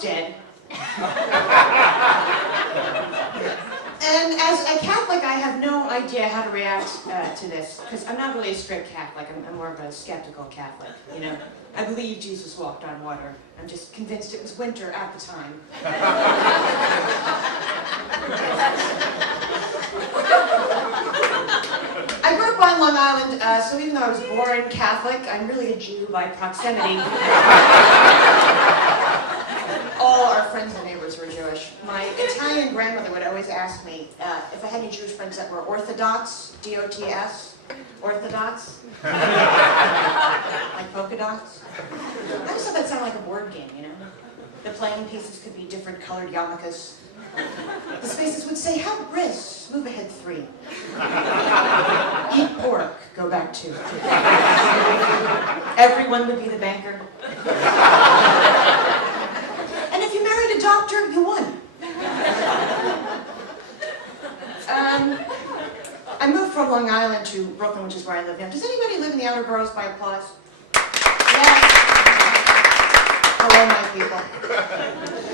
dead. And as a Catholic, I have no idea how to react to this, because I'm not really a strict Catholic. I'm more of a skeptical Catholic, you know. I believe Jesus walked on water. I'm just convinced it was winter at the time. I grew up on Long Island, so even though I was born Catholic, I'm really a Jew by proximity. All our friends and neighbors were Jewish. My Italian grandmother would always ask me if I had any Jewish friends that were Orthodox, D-O-T-S, Orthodox, like polka dots. I always thought that sounded like a board game, you know? The playing pieces could be different colored yarmulkes. The spaces would say, how brisk, move ahead 3. Eat pork, go back 2. Everyone would be the banker. And if you married a doctor, you won. I moved from Long Island to Brooklyn, which is where I live now. Does anybody live in the outer boroughs by applause? Yes. Hello, my people.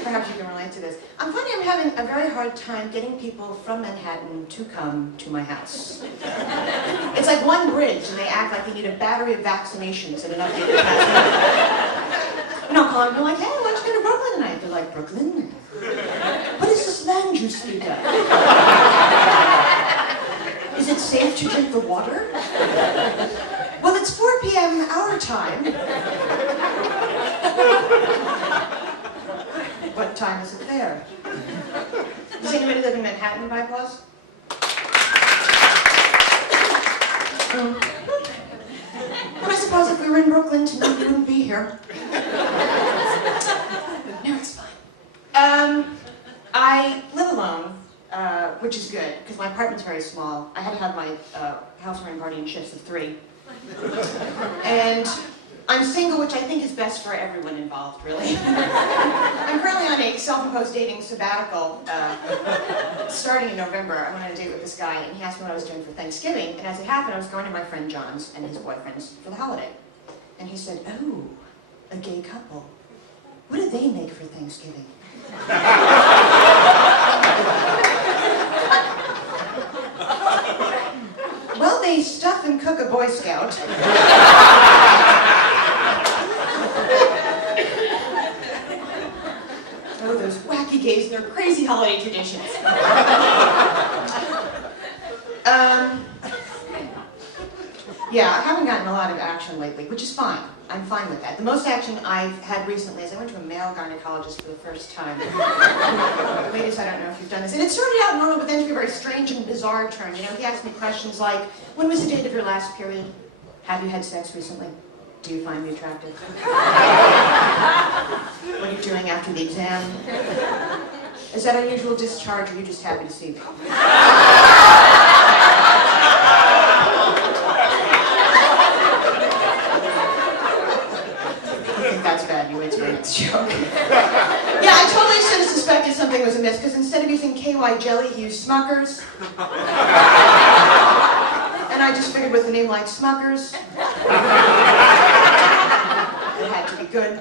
Perhaps you can relate to this. I'm finding I'm having a very hard time getting people from Manhattan to come to my house. It's like one bridge, and they act like they need a battery of vaccinations and an updated passport. And I'll call them and be like, hey, why don't you go to Brooklyn tonight? They're like, Brooklyn? What is this land you speak of? Is it safe to drink the water? Well, it's 4 p.m. our time. What time is it there? Does anybody live in Manhattan by applause? Well, I suppose if we were in Brooklyn tonight, we wouldn't be here. No, it's fine. I live alone, which is good, because my apartment's very small. I had to have my housewarming party in shifts of 3. And I'm single, which I think is best for everyone involved, really. I'm currently on a self-imposed dating sabbatical. Starting in November, I went on a date with this guy, and he asked me what I was doing for Thanksgiving. And as it happened, I was going to my friend John's and his boyfriend's for the holiday. And he said, oh, a gay couple. What do they make for Thanksgiving? Well, they stuff and cook a Boy Scout. Oh, those wacky gays and their crazy holiday traditions. Yeah, I haven't gotten a lot of action lately, which is fine. I'm fine with that. The most action I've had recently is I went to a male gynecologist for the first time. Ladies, I don't know if you've done this. And it started out normal, but then took a very strange and bizarre turn. You know, he asked me questions like, when was the date of your last period? Have you had sex recently? Do you find me attractive? What are you doing after the exam? Is that unusual discharge, or are you just happy to see me? Joke. Yeah, I totally should have suspected something was amiss, because instead of using KY jelly, he used Smuckers. And I just figured with a name like Smuckers, it had to be good.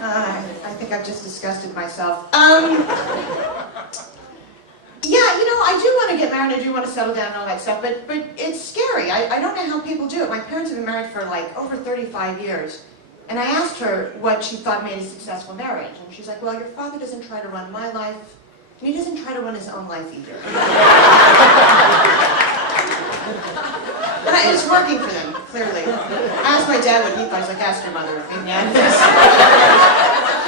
I think I've just disgusted myself. Yeah, you know, I do want to get married, I do want to settle down and all that stuff, but it's scary. I don't know how people do it. My parents have been married for like over 35 years, and I asked her what she thought made a successful marriage, and she's like, well, your father doesn't try to run my life, and he doesn't try to run his own life either. And it's working for them, clearly. I asked my dad what he thought. I was like, ask your mother. Yeah,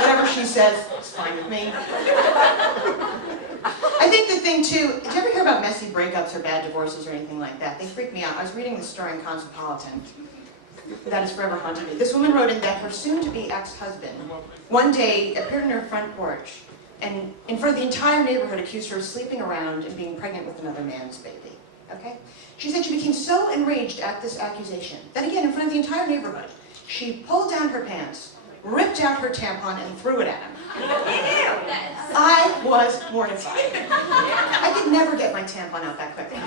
whatever she says, it's fine with me. I think the thing too, did you ever hear about messy breakups or bad divorces or anything like that? They freak me out. I was reading this story in Cosmopolitan that has forever haunted me. This woman wrote in that her soon-to-be ex-husband one day appeared on her front porch and in front of the entire neighborhood accused her of sleeping around and being pregnant with another man's baby. Okay? She said she became so enraged at this accusation that, again, in front of the entire neighborhood, she pulled down her pants, ripped out her tampon, and threw it at him. I was mortified. I could never get my tampon out that quickly.